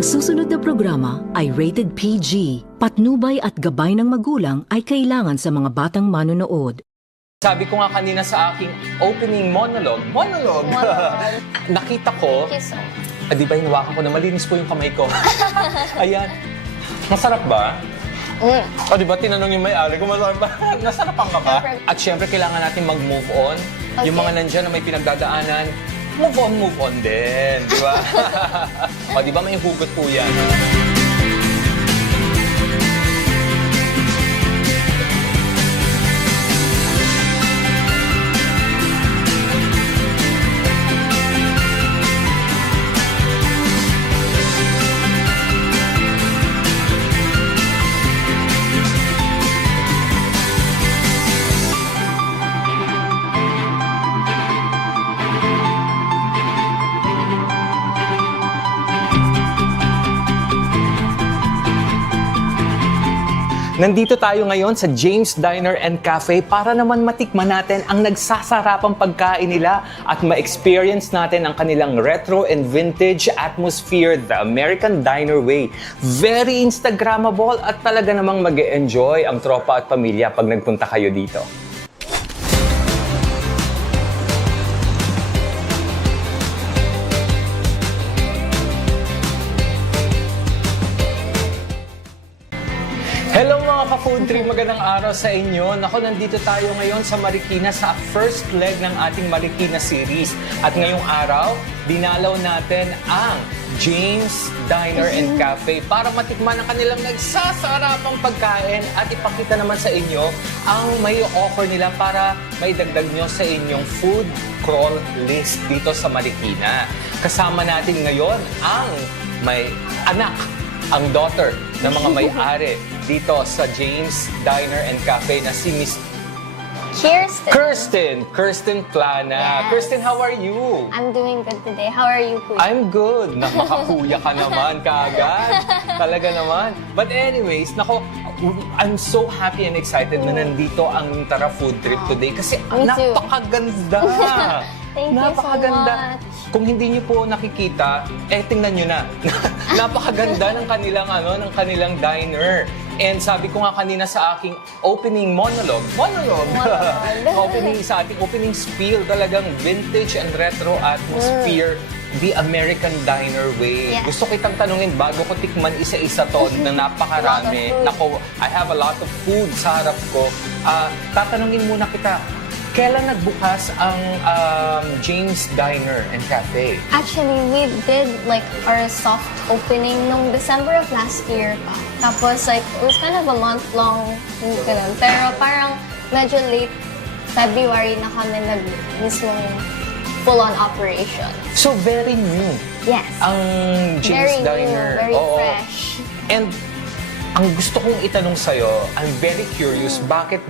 Ang susunod na programa ay rated PG. Patnubay at gabay ng magulang ay kailangan sa mga batang manonood. Sabi ko nga kanina sa aking opening monologue, nakita ko, di ba hinawakan ko na malinis po yung kamay ko. Ayan, masarap ba? O di ba tinanong yung may-ari kung masarap ba? Nasarapan ka ba? At syempre kailangan natin mag-move on. Okay. Yung mga nandyan na may pinagdadaanan, move on din, di ba? O di ba may hugot po yan? Nandito tayo ngayon sa James Diner and Cafe para naman matikman natin ang nagsasarapang pagkain nila at ma-experience natin ang kanilang retro and vintage atmosphere, the American Diner Way. Very Instagrammable at talaga namang mag-e-enjoy ang tropa at pamilya pag nagpunta kayo dito. Hello mga ka-food trip, magandang araw sa inyo. Naku, nandito tayo ngayon sa Marikina sa first leg ng ating Marikina series. At ngayong araw, dinalaw natin ang James Diner and Cafe para matikman ang kanilang nagsasarapang pagkain at ipakita naman sa inyo ang may offer nila para maidagdag nyo sa inyong food crawl list dito sa Marikina. Kasama natin ngayon ang may anak, ang daughter ng mga may-ari dito sa James Diner and Cafe na si Miss Kirsten Plana. Yes. Kirsten, how are you? I'm doing good today. How are you, Kuya? I'm good. Makakuya ka naman kaagad. Talaga naman. But anyways, nako, I'm so happy and excited na nandito ang Tara Food Trip today kasi Me too. napakaganda. Thank you so much. Kung hindi niyo po nakikita, tingnan niyo na. Napakaganda ng kanilang diner. And sabi ko nga kanina sa aking opening monologue. Sa ating opening spiel, talagang vintage and retro atmosphere, the American Diner Way. Yeah. Gusto kitang tanungin bago ko tikman isa-isa to na napakarami. Nako, I have a lot of food sa harap ko. Tatanungin muna kita, kailan nagbukas ang James Diner and Cafe? Actually, we did like our soft opening nung December of last year. Tapos like, it was kind of a month-long ganun. Pero parang medyo late February na kami mismong full-on operation. So, very new. Yes. Ang James Very Diner. new, very Oo. fresh. And ang gusto kong itanong sa'yo, I'm very curious, bakit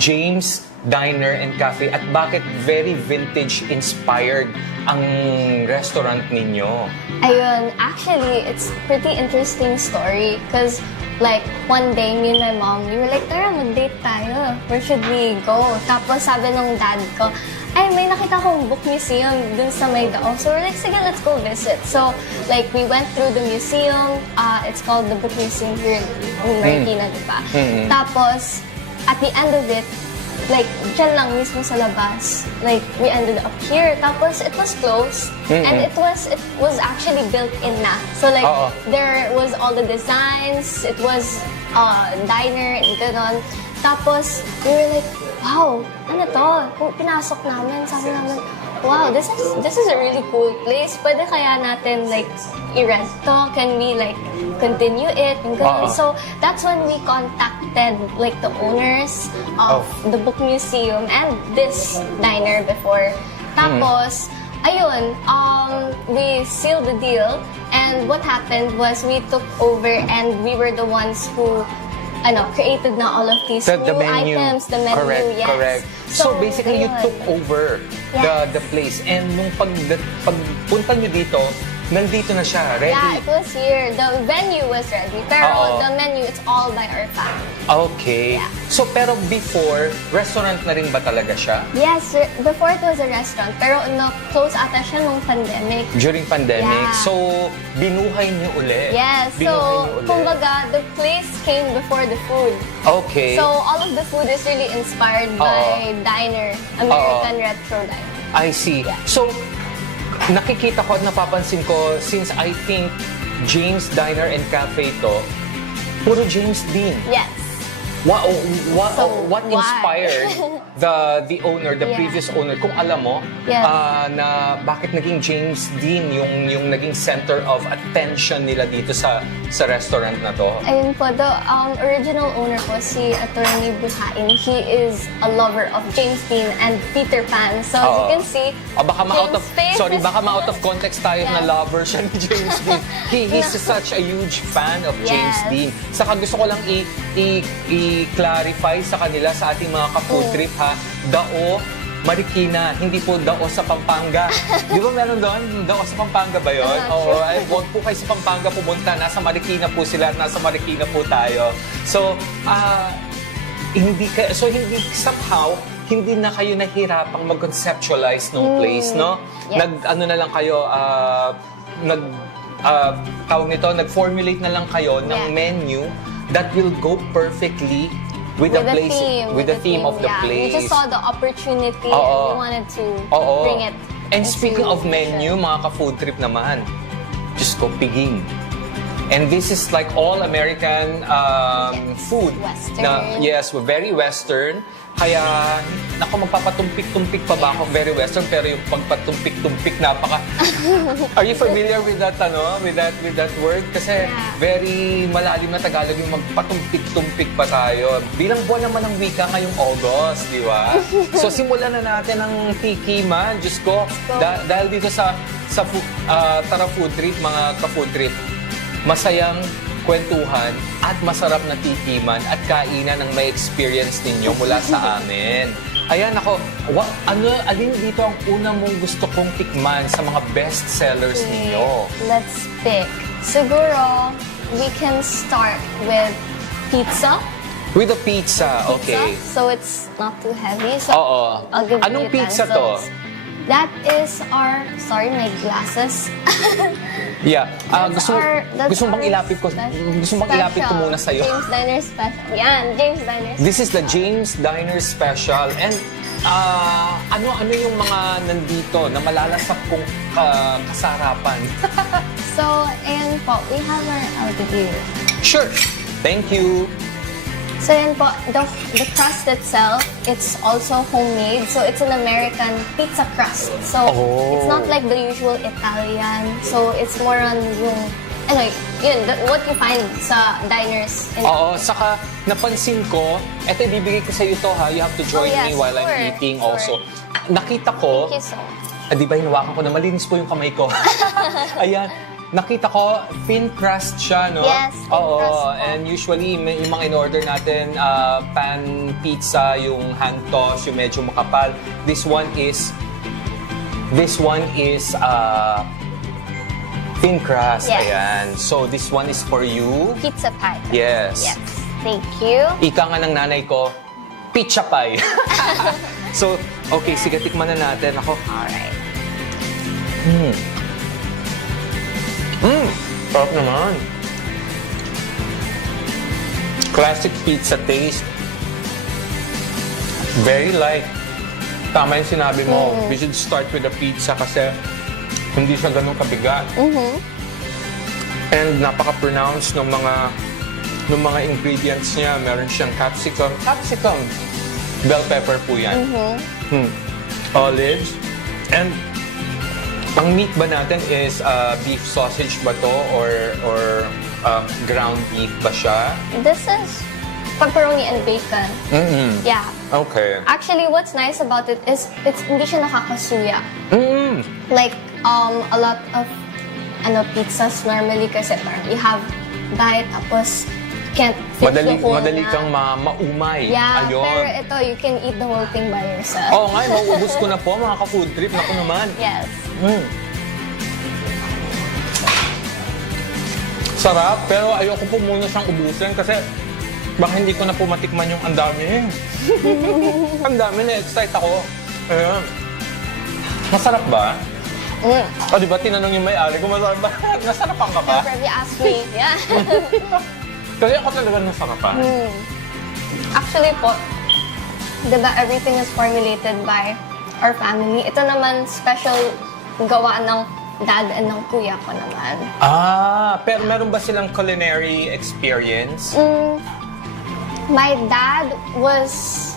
James Diner and Cafe at bakit very vintage-inspired ang restaurant ninyo? Ayun, actually, it's pretty interesting story because like one day, me and my mom, we were like, tara, mag-date tayo. Where should we go? Tapos sabi nung dad ko, ay, may nakita kong book museum dun sa may Daong. So we're like, sige, let's go visit. So like, we went through the museum. It's called the Book Museum here in Marikina, di ba? Tapos, at the end of it, like, dyan lang mismo sa labas. Like, we ended up here. Tapos, it was closed. And it was actually built in na. So, like, there was all the designs. It was diner and ganon. Tapos, we were like, wow, ano to? Kung pinasok namin, sabi namin, wow, this is a really cool place. Pwede kaya natin, like, i-rent to? Can we, like, continue it? And ganon. So, that's when we contacted, like, the owners of the Book Museum and this diner before. Tapos, ayun, we sealed the deal. And what happened was we took over and we were the ones who created na all of these The new menu. items, the menu, yes. Correct. So basically, you ayun. took over Yes. the place. And nung pagpunta nyo dito, nandito na siya, Yeah, ready. it was here. The venue was ready. Oo. Pero the menu, it's all by our family. Okay. Yeah. So, pero before, restaurant na rin ba talaga siya? Yes, before it was a restaurant. Pero close ata siya nung pandemic. During pandemic. Yeah. So, binuhay niyo ulit. Yes, Binuhay niyo so ulit. kumbaga, the place came before the food. Okay. So all of the food is really inspired by diner, American retro diner. I see. Yeah. So, nakikita ko at napapansin ko, since I think James Diner and Cafe to, puro James Dean. Yes. What, So, what why? inspired the owner, the Yeah. previous owner? Kung alam mo, Yes. na bakit naging James Dean yung naging center of attention nila dito sa restaurant na to? Ayun po, the original owner po, si Attorney Buhain, he is a lover of James Dean and Peter Pan. So as you can see, baka ma-out of, James' face sorry, is- baka ma-out of context tayo na Yes. lover siya ni James Dean. He's such a huge fan of James Yes. Dean. Saka gusto ko lang i-clarify sa kanila, sa ating mga ka-food trip ha, Dao, Marikina, hindi po Dao sa Pampanga. Di ba meron doon? Dao sa Pampanga ba yun? I'm not Oo, sure. ay, huwag po kayo sa Pampanga pumunta. Nasa Marikina po sila at nasa Marikina po tayo. So, hindi somehow, hindi na kayo nahirapang mag-conceptualize ng place, no? Yes. Ano na lang kayo, tawag nito, nag-formulate na lang kayo ng Yeah. menu that will go perfectly with the place, with the theme of the yeah. place. We just saw the opportunity Oo. and we wanted to Oo. bring it. And into speaking of fruition. menu, mga ka-food trip naman, just go piging. And this is like all American food. Western. Yes, we're very Western. Kaya, naku, magpapatumpik-tumpik pa ba ako? Very Western, pero yung pagpatumpik-tumpik, napaka... Are you familiar with that, with that word? Kasi Yeah. very malalim na Tagalog yung magpatumpik-tumpik pa tayo. Bilang buwan naman ng wika ngayong August, di ba? So, simulan na natin ang tikiman. Diyos ko, dahil dito sa Tara Food Trip, mga ka-food trip, masayang kwentuhan at masarap na tikiman at kainan ang may experience ninyo mula sa amin. Ayan ako, alin dito ang una mong gusto kong tikman sa mga best sellers ninyo? Let's pick. Siguro, we can start with pizza. With a pizza, okay. So it's not too heavy. So Oo. I'll give Anong you pizza to? utensils. That is our... Sorry, my glasses. Yeah. That's Gusto bang our ilapit ko? Gusto bang ilapit ko special. muna sa'yo? James Diner Special. Yan, James Diner Special. This is the James Diner Special. And ano yung mga nandito na malalasap kong kasarapan? So, ayan po, we have our LDU. Sure. Thank you. So, ayan po, the crust itself, it's also homemade. So, it's an American pizza crust. So, Oh. it's not like the usual Italian. So, it's more on yung, what you find sa diners. Oo, saka napansin ko, eto ibibigay ko sa iyo to ha, you have to join yes, me while I'm sure, eating sure. also. Nakita ko, Thank you so much. di ba hinawakan ko na malinis po yung kamay ko. Ayan, nakita ko, thin crust siya, no? Yes, thin Oo, crust po. and usually, yung mga in-order natin, pan pizza, yung hand toss, yung medyo makapal. This one is thin crust. Yes. Ayan. So, this one is for you. Pizza pie. Yes. Yes. Thank you. Ika nga ng nanay ko, pizza pie. So, okay, sige, tikman na natin. Ako, Alright. sarap naman. Classic pizza taste. Very light. Tama yung sinabi mo, we should start with the pizza kasi hindi siya ganun kabigat. And napaka-pronounce ng mga ingredients niya. Meron siyang capsicum, bell pepper po yan. Olives. And ang meat ba natin is beef sausage ba to or ground beef ba siya? This is pepperoni and bacon. Yeah. Okay. Actually, what's nice about it is hindi siya nakakasuya. Mm. Like, a lot of pizzas normally kasi parang you have diet tapos you can't finish the whole Madali na. kang maumay. Yeah, Ayun. pero ito, you can eat the whole thing by yourself. Oo nga, mauubos ko na po mga ka-food trip. Naku naman. Yes. Sarap, pero ayoko po muna siyang ubusin kasi baka hindi ko na po matikman yung ang dami. Ang dami, na-excite ako. Ayun. Masarap ba? O, di ba tinanong yung may-ari kung masarap ba? Nasarapan ka ba? If you ask me, yeah. Kasi ako talaga nasarapan. Actually po, di ba everything is formulated by our family. Ito naman special gawa ng dad and ng kuya ko naman. Ah, pero meron ba silang culinary experience? My dad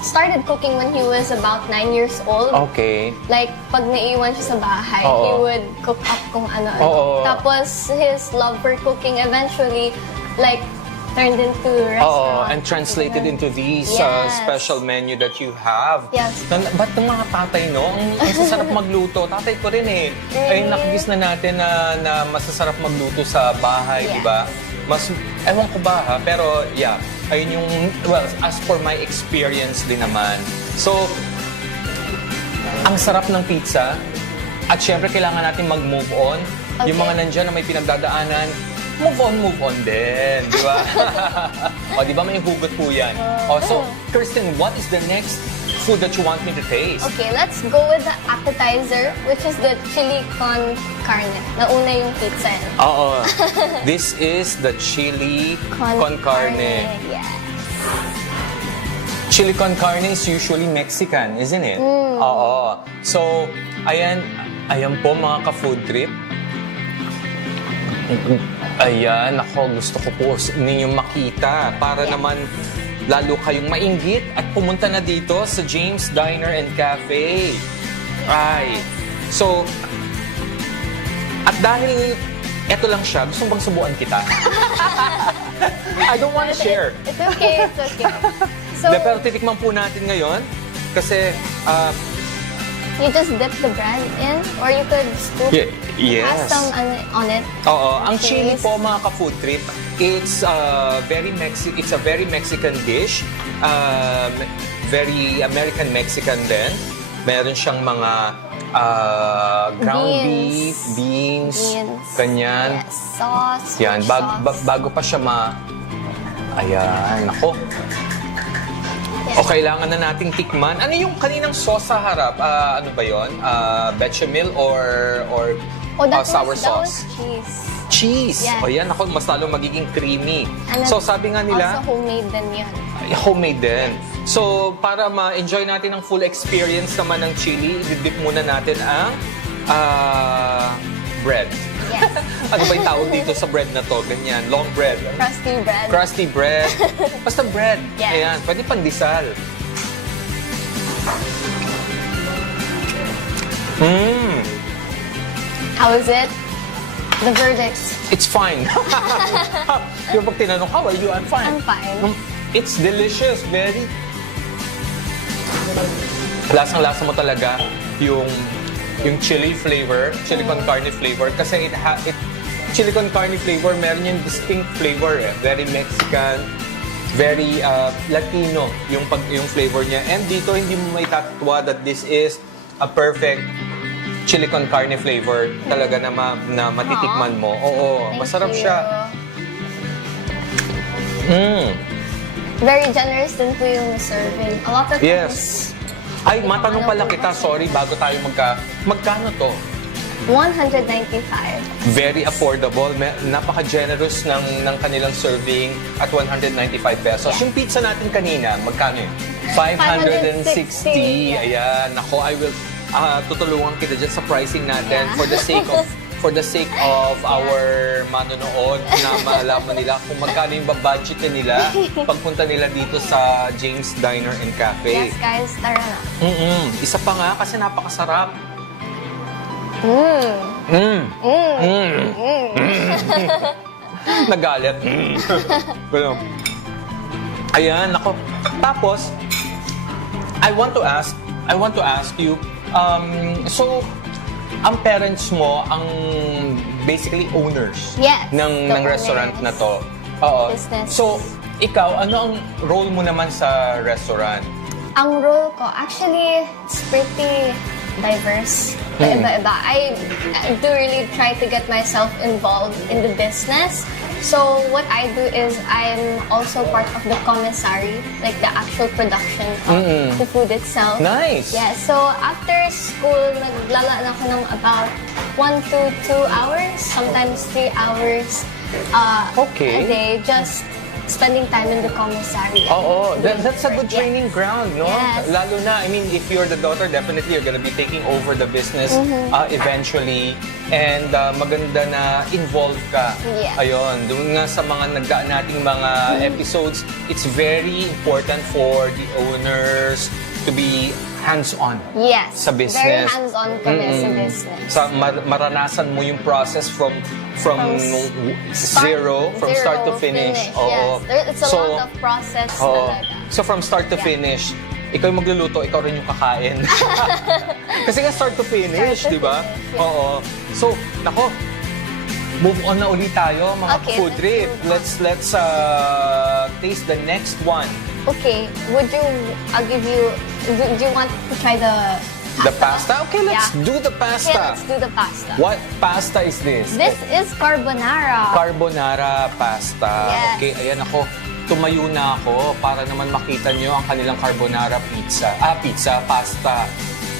started cooking when he was about 9 years old. Okay. Like, pag naiwan siya sa bahay, Oo. he would cook up kung ano-ano. Oo. Tapos, his love for cooking eventually, like, turned into restaurant. And translated into these Yes. special menu that you have. Yes. Ba't ng mga tatay, no? Ang sasarap magluto. Tatay ko rin eh. Ay, nakikis na natin na masasarap magluto sa bahay, Yes. di ba? Ewan ko ba ha, pero yeah, ayun yung, well, as for my experience din naman. So, ang sarap ng pizza, at syempre kailangan natin mag-move on. Yung Okay. mga nandyan na may pinagdadaanan, move on din, di ba? O, di ba may hugot po yan? O, so, Kirsten, what is the next food that you want me to taste? Okay, let's go with the appetizer, which is the chili con carne. Nauna yung pizza. Oo. This is the chili con carne. Yes. Chili con carne is usually Mexican, isn't it? Oo. So, ayan po mga ka-food trip. Ayan, ako gusto ko po ninyong makita para naman lalo kayong mainggit at pumunta na dito sa James Diner and Cafe. Right. So, at dahil eto lang siya, gusto bang subuan kita? I don't want to share. It's okay, it's okay. So, Pero titikman po natin ngayon kasi you just dip the bread in, or you could scoop. yes. Have some on it. Oo, ang chili Cheese. po mga ka-food trip, it's a very Mexican dish. Very American Mexican din. Meron siyang mga ground beef, beans, ganyan. Yes, sauce. Yan, sauce. bago pa siya Ayan, ako. O kailangan na nating tikman. Ano yung kaninang sauce sa harap? Ano ba yun? Bechamel or sour that was sauce? cheese. Cheese. Yes. O yan, ako mas lalo magiging creamy. And So sabi nga nila, also homemade din yan. homemade din. So para ma-enjoy natin ang full experience naman ng chili, didip muna natin ang bread. Yes. Ano ba yung tawag dito sa bread na to? Ganyan, long bread. Crusty bread. Crusty bread. Basta bread. Yes. Ayan, pwede pandesal. How is it? The verdict. It's fine. Yung pag tinanong, how are you? I'm fine. I'm fine. It's delicious. Very... Lasang-lasa mo talaga yung chili flavor, chili con carne flavor. Kasi chili con carne flavor, meron yung distinct flavor. Very Mexican, very Latino yung flavor niya. And dito, hindi mo may tatwa that this is a perfect chili con carne flavor talaga na matitikman mo. Oo, Thank masarap you. siya. Very generous din po yung serving. A lot of Yes. Ay, matanong pala kita, sorry, bago tayo magkano to? 195. Very affordable. Napaka-generous ng kanilang serving at 195 pesos. Yeah. Yung pizza natin kanina, magkano yun? 560. Ayan. Ako, I will tutulungan kita dyan sa pricing natin Yeah. for the sake of our manonood na malaman nila kung magkano yung budget nila pagpunta nila dito sa James Diner and Cafe. Yes, guys, tara na. Isa pa nga kasi napakasarap. Nagalit. Pero, ayan, ako. Tapos, I want to ask you, so, ang parents mo, ang basically owners Yes, ng the restaurant owners. na to. Oo. Business. So, ikaw, ano ang role mo naman sa restaurant? Ang role ko, actually, it's pretty diverse. Iba-iba. I do really try to get myself involved in the business. So what I do is I'm also part of the commissary, like the actual production of the food itself. Nice. Yeah, so after school, naglalaan ako ng about 1 to 2 hours, sometimes 3 hours Okay. a day, just spending time in the commissary. Oo, Doing that's a good work. training ground, no? Yes. Lalo na, I mean, if you're the daughter, definitely you're gonna be taking over the business eventually. And maganda na involved ka. Yes. Ayun, doon nga sa mga nagdaan nating mga episodes, it's very important for the owners to be hands-on Yes. sa business. Very hands-on kami sa business. Sa maranasan mo yung process from zero, from start to finish. Oo. Yes. It's a lot of process Oo. talaga. So from start to Yeah. finish, ikaw yung magluluto, ikaw rin yung kakain. Kasi nga start to finish, Start to di ba? finish, yeah. Oo. So, nako, move on na ulit tayo, mga Okay, food let's trip. move on. Let's taste the next one. Okay, I'll give you, do you want to try the The pasta? Okay, let's Yeah. do the pasta. Okay, let's do the pasta. What pasta is this? This is carbonara. Carbonara pasta. Yes. Okay, ayan ako. Tumayo na ako para naman makita nyo ang kanilang carbonara pizza. Pasta.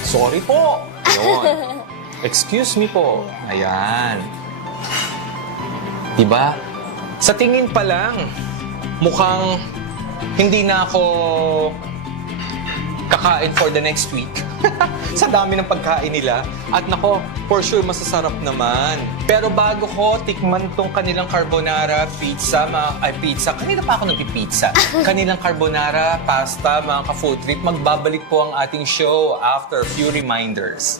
Sorry po. Yun. Excuse me po. Ayan. Diba? Sa tingin pa lang, mukhang hindi na ako kakain for the next week. Sa dami ng pagkain nila. At nako, for sure, masasarap naman. Pero bago ko tikman tong kanilang carbonara pizza, kanina pa ako nagpipizza. Kanilang carbonara pasta, mga ka-food trip, magbabalik po ang ating show after a few reminders.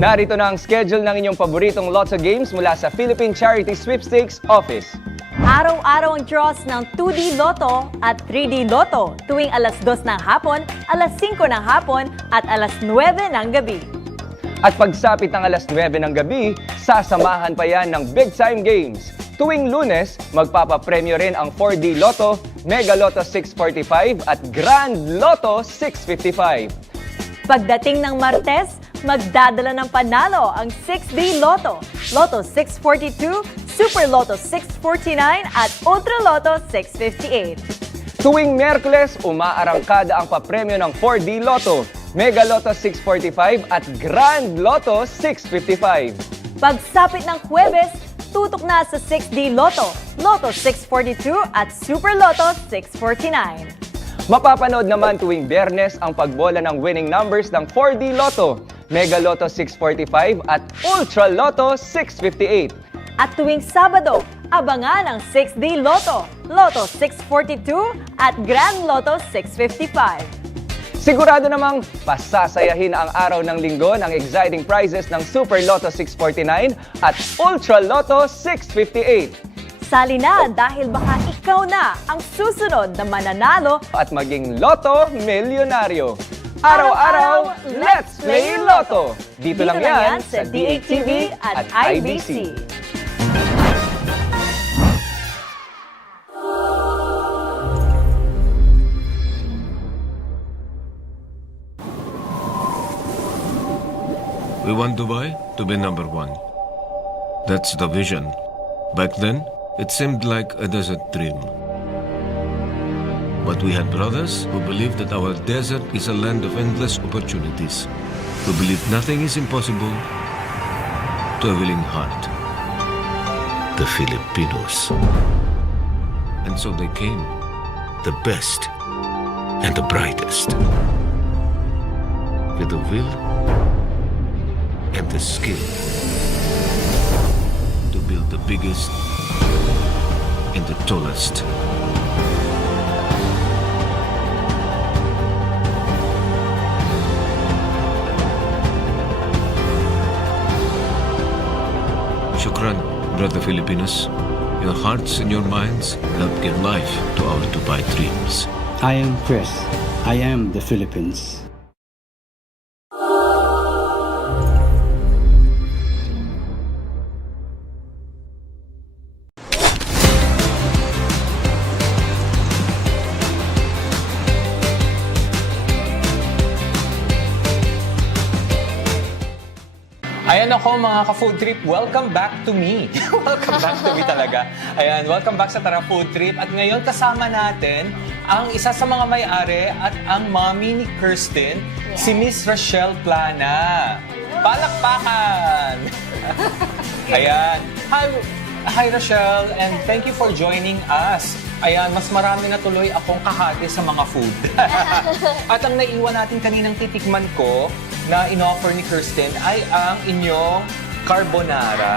Narito na ang schedule ng inyong paboritong Lotto games mula sa Philippine Charity Sweepstakes Office. Araw-araw ang draws ng 2D Lotto at 3D Lotto tuwing alas 2 ng hapon, alas 5 ng hapon at alas 9 ng gabi. At pagsapit ng alas 9 ng gabi, sasamahan pa yan ng Big Time Games. Tuwing Lunes, magpapapremyo rin ang 4D Lotto, Mega Lotto 645 at Grand Lotto 655. Pagdating ng Martes, magdadala ng panalo ang 6D Lotto, Lotto 642, Super Lotto 649 at Ultra Lotto 658. Tuwing Miyerkules, umaarangkada ang papremyo ng 4D Lotto, Mega Lotto 645 at Grand Lotto 655. Pagsapit ng Huwebes, tutok na sa 6D Lotto, Lotto 642 at Super Lotto 649. Mapapanood naman tuwing Biyernes ang pagbola ng winning numbers ng 4D Lotto, Mega Lotto 645 at Ultra Lotto 658. At tuwing Sabado, abangan ang 6D Lotto, Lotto 642 at Grand Lotto 655. Sigurado namang pasasayahin ang araw ng linggo ng exciting prizes ng Super Lotto 649 at Ultra Lotto 658. Sali na dahil baka ikaw na ang susunod na mananalo. At maging Lotto Milyonaryo. Araw-araw, let's play Lotto! Dito lang yan sa DATV at IBC. We want Dubai to be number one. That's the vision. Back then, it seemed like a desert dream. But we had brothers who believed that our desert is a land of endless opportunities, who believe nothing is impossible to a willing heart. The Filipinos. And so they came, the best and the brightest, with the will and the skill to build the biggest and the tallest. Shukran, brother Filipinos. Your hearts and your minds help give life to our Dubai dreams. I am Chris. I am the Philippines. Nako mga ka-food trip, welcome back to me. Welcome back to me talaga. Ayan, welcome back sa Tara Food Trip. At ngayon kasama natin ang isa sa mga may-ari at ang mommy ni Kirsten, si Miss Rachelle Plana. Palakpakan! Ayan. Hi Rachelle, and thank you for joining us. Ayan, mas marami na tuloy akong kahati sa mga food. At ang naiwan natin kaninang titikman ko na in-offer ni Kirsten ay ang inyong carbonara.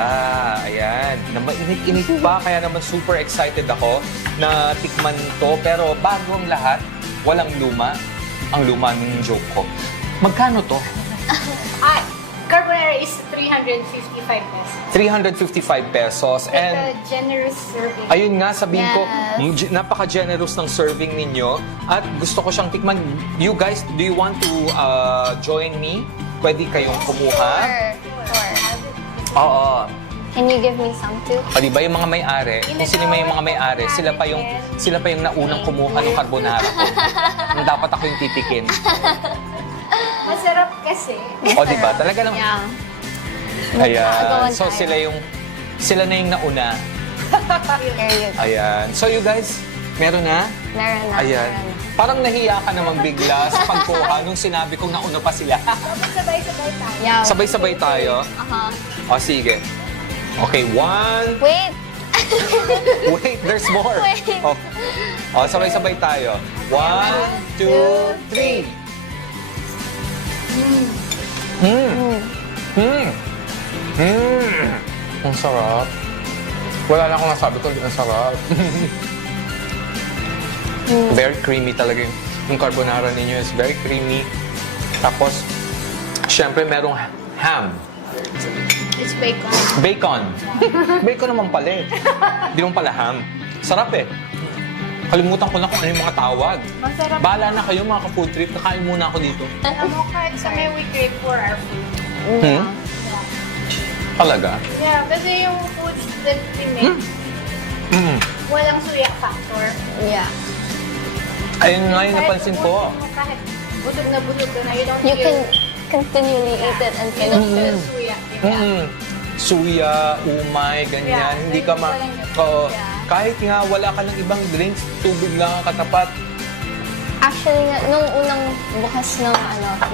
Ayan, na mainit-init pa, kaya naman super excited ako na tikman to. Pero bago ang lahat, walang luma. Ang luma ng joke ko. Magkano to? Carbonara is 355 pesos. 355 pesos. With And a generous serving. ayun nga, sabihin ko, Yes. napaka-generous ng serving ninyo. At gusto ko siyang tikman. You guys, do you want to join me? Pwede kayong kumuha? Sure. Oo. Can you give me some too? O diba yung mga may-ari, kung sino yung mga may-ari, sila pa yung naunang kumuha ng carbonara ko. Dapat ako yung titikin. Masarap kasi. O diba? Talaga lang. Yeah. Ayan. Magawan So tayo. sila na yung nauna. There you go. Ayan. So you guys, meron na? Meron na. Ayan. Meron na. Parang nahiya ka naman bigla sa pagkuha nung sinabi kong nauna pa sila. Sabay-sabay tayo. Yeah. Sabay-sabay tayo. O sige. Okay, one. Wait. Wait, there's more. Wait. O, sabay-sabay tayo. 1, 2, 3. Ang sarap. Wala na akong nasabi ko, ang sarap. Very creamy talaga yung carbonara ninyo. Is very creamy. Tapos, syempre merong ham. It's bacon. Bacon. Bacon naman pala eh. Hindi naman pala ham. Sarap eh. Kalimutan ko na kung ano yung mga tawag. Masarap. Bahala na kayo mga ka-food trip. Kakain muna ako dito. Alam mo, kahit sa may we crave for our food. Hmm? Talaga? Yeah, kasi yung foods that we make, walang suya factor. Yeah. Ayun nga yung napansin ko. Kahit busog na you don't You can feel continually eat it and finish it. suya. Suya, umay, ganyan. Yeah, Hindi ka ma... walang- Oo. Yeah. Kahit nga wala ka ng ibang drinks, tubig lang ang katapat. Actually, nga, nung unang bukas ng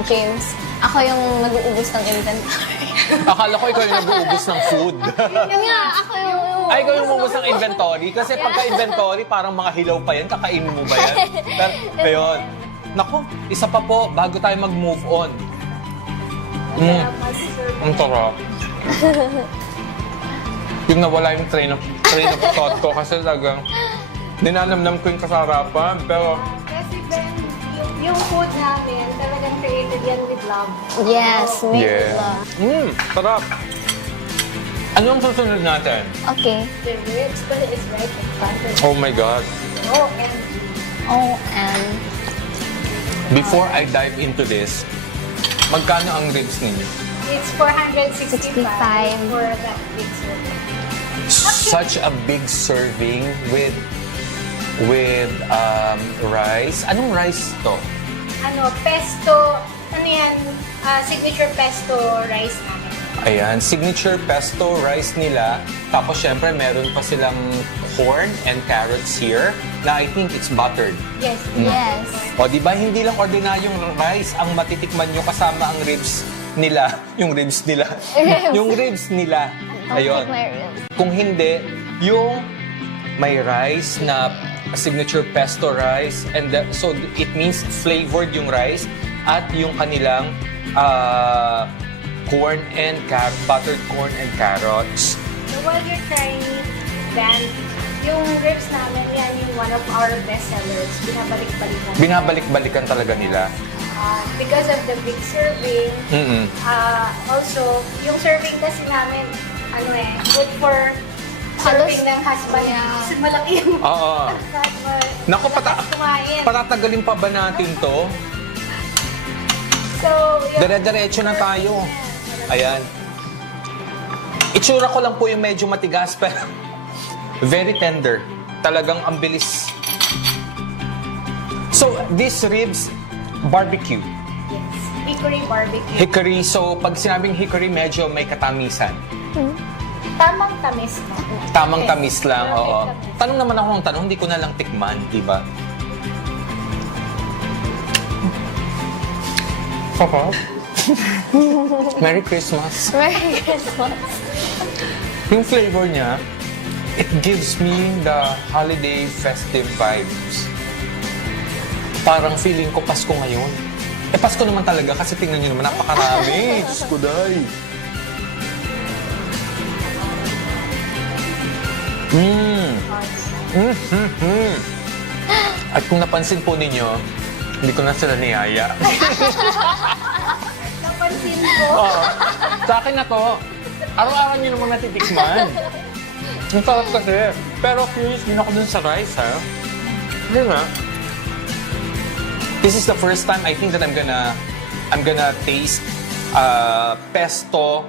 James, ako yung nag-uubos ng inventory. Akala ko ikaw yung nag-uubos ng food. Yun nga, ako yung Ay, ikaw yung umubos ng inventory? Kasi pagka-inventory, parang mga hilaw pa yan. Kakainin mo ba yan? Pero, ayun. Naku, isa pa po, bago tayo mag-move on. Ang sarap. Yung nawala yung train of thought ko kasi talagang ninanamnam ko yung kasarapan. Pero, Kasi Ben, yung food namin, talagang created yan with love. Yes, made with love. sarap. Ano ang susunod natin? Okay. The ribs, but it's right in front of you. Oh my God. Oh, and Oh, and Before I dive into this, magkano ang ribs ninyo? it's 465 65. for that big serving. Such a big serving with rice. Anong rice to? Pesto, yan, signature pesto rice namin. Ayan, signature pesto rice nila. Tapos syempre meron pa silang corn and carrots here na I think it's buttered. Yes. yes. O di ba hindi lang ordinaryong rice ang matitikman nyo kasama ang ribs nila. Yung ribs nila. Yung ribs nila. Ayun. Don't take my ribs. Kung hindi, yung may rice na signature pesto rice and so it means flavored yung rice at yung kanilang corn and buttered corn and carrots. So while you're trying that, yung ribs namin, yan yung one of our best sellers. Binabalik-balikan. Binabalik-balikan talaga nila. Because of the big serving. Also, yung serving kasi namin, good for serving ng husband. Yeah. Kasi malaki yung Oo. husband. Naku, Malakas kumain. patatagalin pa ba natin to? So, yun. Dire-diretso na tayo. Ayan. Itsura ko lang po yung medyo matigas pero very tender. Talagang ang bilis. So, these ribs, barbecue. Yes. hickory barbecue. Hickory, so pag sinabing hickory, medyo may katamisan. Tamang tamis mo. Tamang tamis lang, Perfect oo. tamis. Tanong naman ako ng tanong, hindi ko na lang tikman, di ba? Sarap. Merry Christmas. Merry Christmas. Yung flavor niya, it gives me the holiday festive vibes. Parang feeling ko Pasko ngayon. Eh, Pasko naman talaga kasi tingnan niyo naman, napakarami. Diyos ko, day. At kung napansin po ninyo, hindi ko na sila niyaya. Napansin ko. Oo. Sa akin na to. Araw-araw nyo namang natitikman. Ang sarap kasi. Pero curious din ako dun sa rice, ha? Hindi nga. This is the first time I think that I'm gonna taste pesto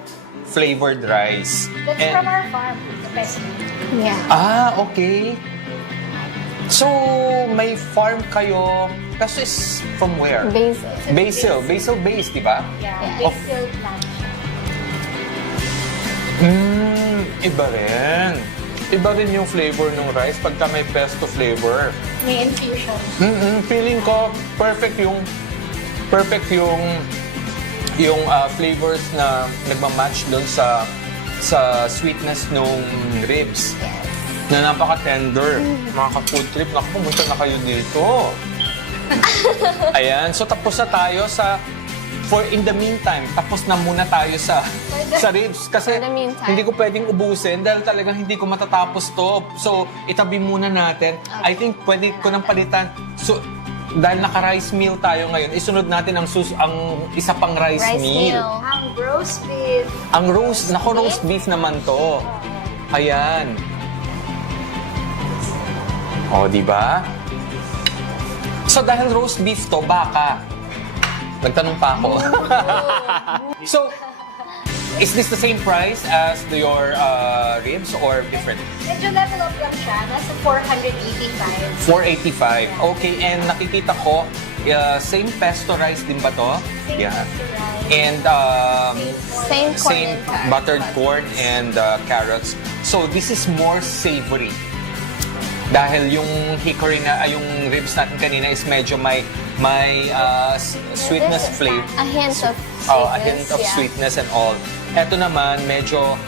flavored rice. That's from our farm, the pesto. Yeah. Ah, okay. So, may farm kayo. Pesto is from where? Basil. Basil base, di ba? Yeah, Of- basil plant siya. Iba rin. Iba rin yung flavor ng rice pagka may pesto flavor. May infusion. Feeling ko perfect yung flavors na nagmamatch doon sa sweetness nung ribs. Na napaka-tender. Mga ka-food trip, naku, pumunta na kayo dito. Ayan, so tapos na tayo in the meantime, tapos na muna tayo sa ribs. Kasi For the meantime. hindi ko pwedeng ubusin dahil talagang hindi ko matatapos to. So, itabi muna natin. I think pwede ko nang palitan. So, dahil naka-rice meal tayo ngayon, isunod natin ang isa pang rice meal. Ang roast beef. Ang roast beef naman to. Ayan. O, di ba? So, dahil roast beef to, baka. Nagtanong pa ako. So, is this the same price as your ribs or different? Medyo level up lang siya. Nasa 485. 485. Okay, and nakikita ko, same pesto rice din ba to? Same pesto rice. And Same corn same and carrots. buttered corn and carrots. So, this is more savory. Dahil yung hickory yung ribs natin kanina is medyo may sweetness flavor. A hint of sweetness. Oh, a hint of yeah. sweetness and all. Ito naman, medyo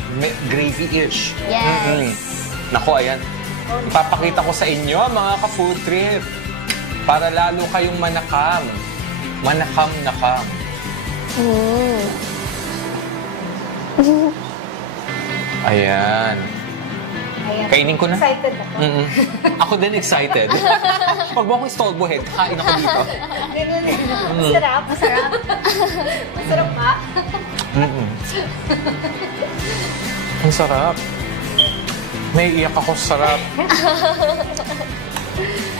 gravy-ish. Yes. Nako, ayan. Ipapakita ko sa inyo, mga ka-food trip. Para lalo kayong manakam. Manakam-nakam. Ayan. Ayan. Kainin ko na. Excited ako. Ako din excited. Pag mo akong stolbohead, kain ako dito. Ganun eh. Masarap. Masarap. Masarap ba? Ang sarap. May iyak ako sa sarap.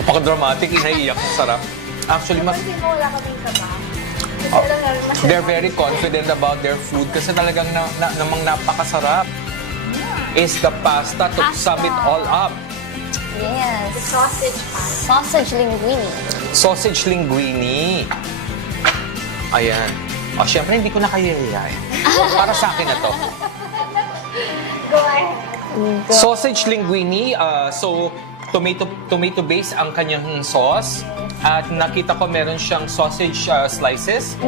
Kapag-dramatic, inaiiyak sa sarap. Actually, Napansin mo wala kaming kaba. Kasi Oh, alam namin masarap. they're very confident about their food kasi talagang namang napakasarap. Is the pasta to sum it all up. Yes. The sausage pie. Sausage linguine. Sausage linguine. Ayan. O, syempre, hindi ko na kayo yayain. Para sa akin na to. Go ahead. Sausage linguine, so tomato base ang kanyang sauce. At nakita ko meron siyang sausage slices.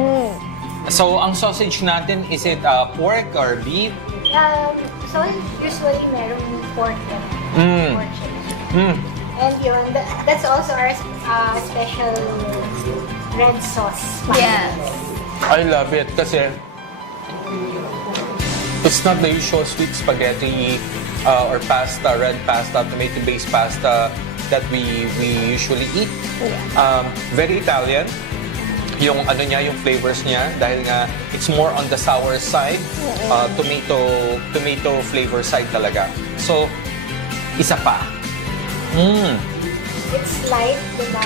So, ang sausage natin, is it pork or beef? So, usually merong pork and pork chicken. And yun, that's also our special red sauce. Yes. I love it kasi it's not the usual sweet spaghetti or pasta, red pasta, tomato-based pasta that we usually eat. Very Italian. Yung yung flavors niya dahil nga it's more on the sour side, tomato flavor side talaga. So, isa pa. It's light, diba?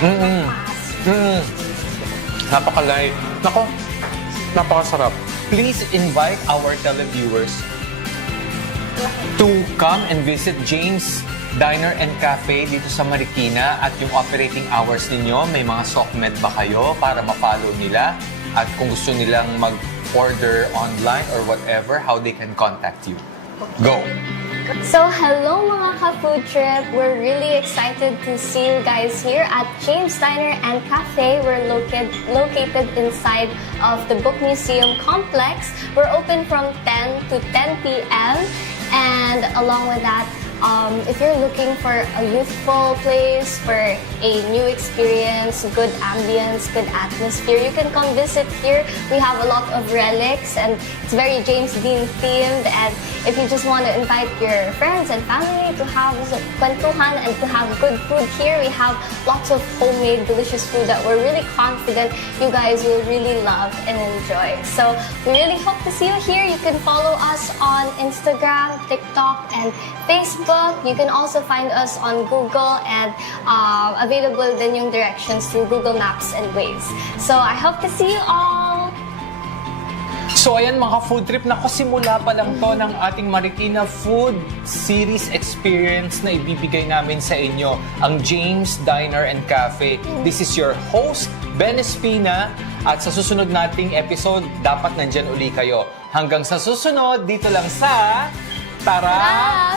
Maas. Napaka-light. Nako, napakasarap. Please invite our televiewers to come and visit James Diner and Cafe dito sa Marikina at yung operating hours ninyo, may mga SOCMED ba kayo para ma-follow nila? at kung gusto nilang mag-order online or whatever, how they can contact you. Go! So, hello mga ka-food trip! We're really excited to see you guys here at James Diner and Cafe. We're located inside of the Book Museum complex. We're open from 10 to 10 p.m. And along with that, if you're looking for a youthful place, for a new experience, good ambience, good atmosphere, you can come visit here. We have a lot of relics and it's very James Dean themed. And if you just want to invite your friends and family to have kwentuhan and to have good food here, we have lots of homemade delicious food that we're really confident you guys will really love and enjoy. So we really hope to see you here. You can follow us on Instagram, TikTok, and Facebook. You can also find us on Google and available din yung directions through Google Maps and Waze. So I hope to see you all! So ayan mga food trip, simula pa lang to ng ating Marikina Food Series experience na ibibigay namin sa inyo, ang James Diner and Cafe. This is your host, Ben Espina, at sa susunod nating episode, dapat nandyan uli kayo. Hanggang sa susunod, dito lang sa Tara!